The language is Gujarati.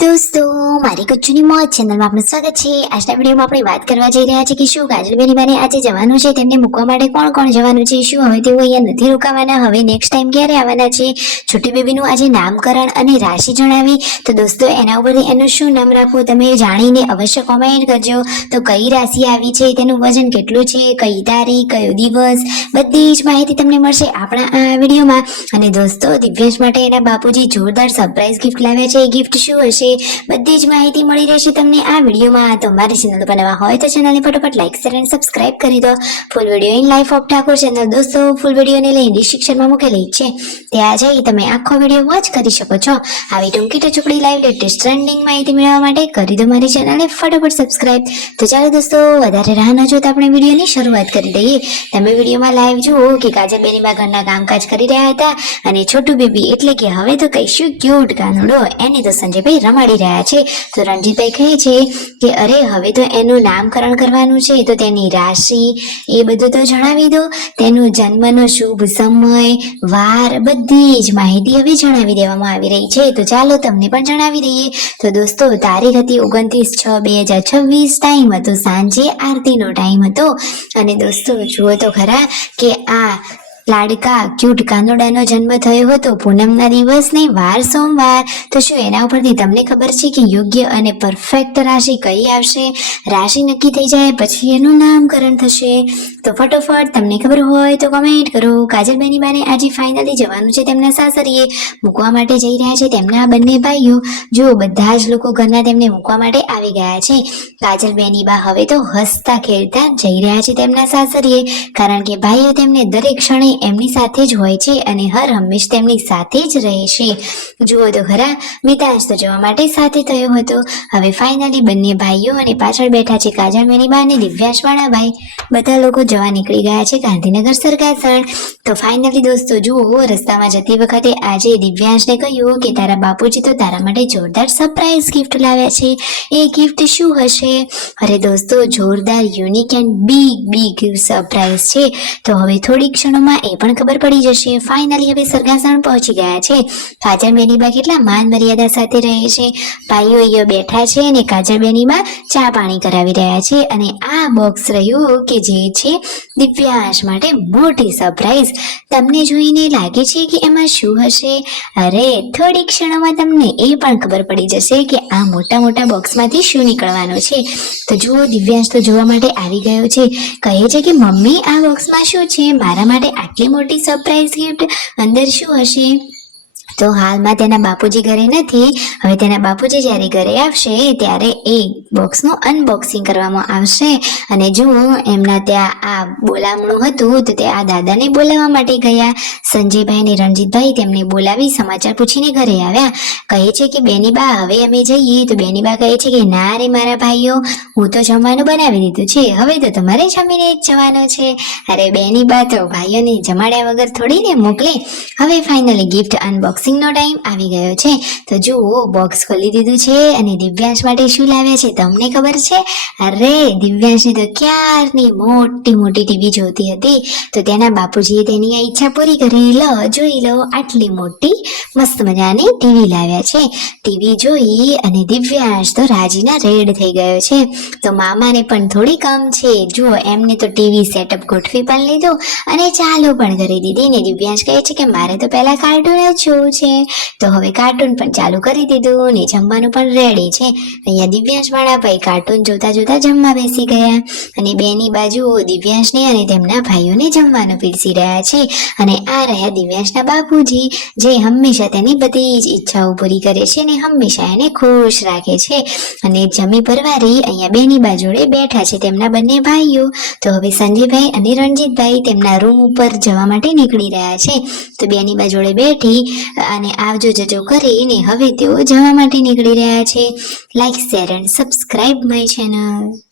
दोस्तों मारी कुछनी मौज चैनल में आपનું સ્વાગત છે। આજના વિડિયોમાં આપણે વાત કરવા જઈ રહ્યા છીએ કે શું કાજલબેની બાને આજે જવાનું છે, તેમને મૂકવા માટે કોણ કોણ જવાનું છે, શું હવે તેઓ અહીંયા નથી રોકાવાના, હવે નેક્સ્ટ ટાઈમ ક્યારે આવવાના છે, છોટી બેબીનું આજે નામકરણ અને રાશિ જણાવી તો દોસ્તો એના ઉપરથી એનું શું નામ રાખવું તમે જાણીને અવશ્ય કોમેન્ટ કરજો। તો કઈ રાશિ આવી છે, તેનું વજન કેટલું છે, કઈ તારીખ, કયો દિવસ, બધી જ માહિતી તમને મળશે આપણા આ વિડિયોમાં। અને દોસ્તો દિવ્યાંશ માટે એના બાપુજી જોરદાર સરપ્રાઈઝ ગિફ્ટ લાવ્યા છે, એ ગિફ્ટ શું હશે બધી જ માહિતી મળી રહેશે તમને આ વિડીયોમાં। તો મારી ચેનલ પર નવા હોય તો ચેનલને ફટાફટ લાઈક શેર અને સબસ્ક્રાઇબ કરી દો। Full video in life of Thakor channel દોસ્તો ફૂલ વિડીયોને લઈ ડિસ્ક્રિપ્શનમાં મૂકેલી છે, ત્યાં જઈ તમે આખો વિડીયો વોચ કરી શકો છો। આવી ટૂંકી ટચુકડી લાઈવ લેટેસ્ટ ટ્રેન્ડિંગ માહિતી મેળવવા માટે કરી દો મારી ચેનલને ફટાફટ સબસ્ક્રાઇબ। તો ચાલો દોસ્તો વધારે રાહ ન જોતા આપણે વિડીયોની શરૂઆત કરી દઈએ। તમે વિડીયોમાં લાઈવ જુઓ કે કાજલબેની બા ઘરના કામકાજ કરી રહ્યા હતા અને છોટું બેબી એટલે કે હવે તો કહીશું ક્યુટ કાનુડો એને તો સંજયભાઈ રમાડી રહ્યા છે। તો રણજીતભાઈ કહે છે કે અરે હવે તો એનું નામકરણ કરવાનું છે, તો તેની રાશિ એ બધું તો જણાવી દો, તેનું જન્મનો શુભ સમય, વાર, બધી જ માહિતી હવે જણાવી દેવામાં આવી રહી છે। તો ચાલો તમને પણ જણાવી દઈએ। તો દોસ્તો તારીખ હતી 29/6/2026, ટાઈમ હતો સાંજે આરતીનો ટાઈમ હતો। અને દોસ્તો જુઓ તો ખરા કે આ લાડકા ક્યુટ કાનુડાનો જન્મ થયો હતો પૂનમના દિવસને વાર સોમવાર। તો શું એના ઉપરથી તમને ખબર છે કે યોગ્ય અને પરફેક્ટ રાશિ કઈ આવશે? રાશિ નક્કી થઈ જાય પછી એનું નામકરણ થશે। તો ફટોફટ તમને ખબર હોય તો કમેન્ટ કરો। કાજલબેની બાને આજે ફાઇનલી જવાનું છે તેમના સાસરીએ, મૂકવા માટે જઈ રહ્યા છે તેમના બંને ભાઈઓ। જો બધા જ લોકો ઘરના તેમને મૂકવા માટે આવી ગયા છે। કાજલબેની બા હવે તો હસતા ખેલતા જઈ રહ્યા છે તેમના સાસરીએ, કારણ કે ભાઈઓ તેમને દરેક ક્ષણે એમની સાથે જ હોય છે અને હર હંમેશ તેમની સાથે જ રહેશે। જુઓ તો ખરા મિતાંશ તો જવા માટે સાથે થયો હતો, હવે ફાઇનલી બંને ભાઈઓ અને પાછળ બેઠા છે કાજલબેની બા અને દિવ્યાંશ વાળાભાઈ, બધા લોકો જવા નીકળી ગયા છે ગાંધીનગર સરગાસણ। તો ફાઇનલી દોસ્તો જુઓ રસ્તામાં જતી વખતે આજે દિવ્યાંશને કહ્યું કે તારા બાપુજી તો તારા માટે જોરદાર સરપ્રાઈઝ ગિફ્ટ લાવ્યા છે, એ ગિફ્ટ શું હશે? અરે દોસ્તો જોરદાર યુનિક એન્ડ બિગ સરપ્રાઈઝ છે। તો હવે થોડી ક્ષણોમાં એ પણ ખબર પડી જશે। ફાઇનલી હવે સરગાસણ પહોંચી ગયા છે। કાજલબેની બા કેટલા માન મર્યાદા સાથે રહે છે, ભાઈઓ અહીંયા બેઠા છે અને કાજલબેની બા ચા પાણી કરાવી રહ્યા છે। અને આ બોક્સ રહ્યું કે જે છે દિવ્યાંશ માટે મોટી સરપ્રાઈઝ। તમને જોઈને લાગે છે કે એમાં શું હશે? અરે થોડી ક્ષણોમાં તમને એ પણ ખબર પડી જશે કે આ મોટા બોક્સમાંથી શું નીકળવાનું છે। તો જુઓ દિવ્યાંશ તો જોવા માટે આવી ગયો છે, કહે છે કે મમ્મી આ બોક્સમાં શું છે? મારા માટે આટલી મોટી સરપ્રાઈઝ ગિફ્ટ, અંદર શું હશે? તો હાલમાં તેના બાપુજી ઘરે નથી, હવે તેના બાપુજી જ્યારે ઘરે આવશે ત્યારે એ બોક્સનું અનબોક્સિંગ કરવામાં આવશે। અને જુઓ એમના ત્યાં આ બોલામણું હતું તો તે આ દાદાને બોલાવવા માટે ગયા, સંજયભાઈ અને રણજીતભાઈ તેમને બોલાવી સમાચાર પૂછીને ઘરે આવ્યા। કહે છે કે બેની બા હવે અમે જઈએ, તો બેની બા કહે છે કે ના રે મારા ભાઈઓ, હું તો જમવાનું બનાવી દીધું છે, હવે તો તમારે જમીને જ જવાનું છે। અરે બેની બા તો ભાઈઓને જમાડ્યા વગર થોડીને મોકલે। હવે ફાઇનલી ગિફ્ટ અનબોક્સિંગ નો ટાઈમ આવી ગયો છે। તો જુઓ બોક્સ ખોલી દીધું છે અને દિવ્યાંશ માટે શું લાવ્યા છે તમને ખબર છે? અરે દિવ્યાંશની તો ક્યારની મોટી ટીવી જોતી હતી, તો તેના બાપુજીએ તેની આ ઈચ્છા પૂરી કરી। લો જોઈ લો આટલી મોટી મસ્ત મજાની ટીવી લાવ્યા છે। ટીવી જોઈ અને દિવ્યાંશ તો રાજીના રેડ થઈ ગયો છે। તો મામાને પણ થોડી કામ છે, જુઓ એમને તો ટીવી સેટઅપ ગોઠવી પણ લીધું અને ચાલુ પણ કરી દીધી ને દિવ્યાંશ કહે છે કે મારે તો પહેલા કાર્ટૂન જ જોવું છે। તો હવે કાર્ટૂન પણ ચાલુ કરી દીધું ને જમવાનું પણ રેડી છે। અહીંયા દિવ્યાંશ વાળાભાઈ કાર્ટૂન જોતા જોતા જમવા બેસી ગયા અને બેની બાજુ દિવ્યાંશને અને તેમના ભાઈઓને જમવાનું પીરસી રહ્યા છે। અને આ રહ્યા દિવ્યાંશના બાપુજી, જે હંમેશા તેની બધી જ ઈચ્છાઓ પૂરી કરે છે અને હંમેશા એને ખુશ રાખે છે। અને જમી પરવારી અહીંયા બેની બા જોડે બેઠા છે તેમના બંને ભાઈઓ। તો હવે સંજયભાઈ અને રણજીતભાઈ તેમના રૂમ ઉપર જવા માટે નીકળી રહ્યા છે। તો બેની બા જોડે બેઠી અને આવજો જજો કરીને હવે તેઓ જવા માટે નીકળી રહ્યા છે। Like share and subscribe my channel.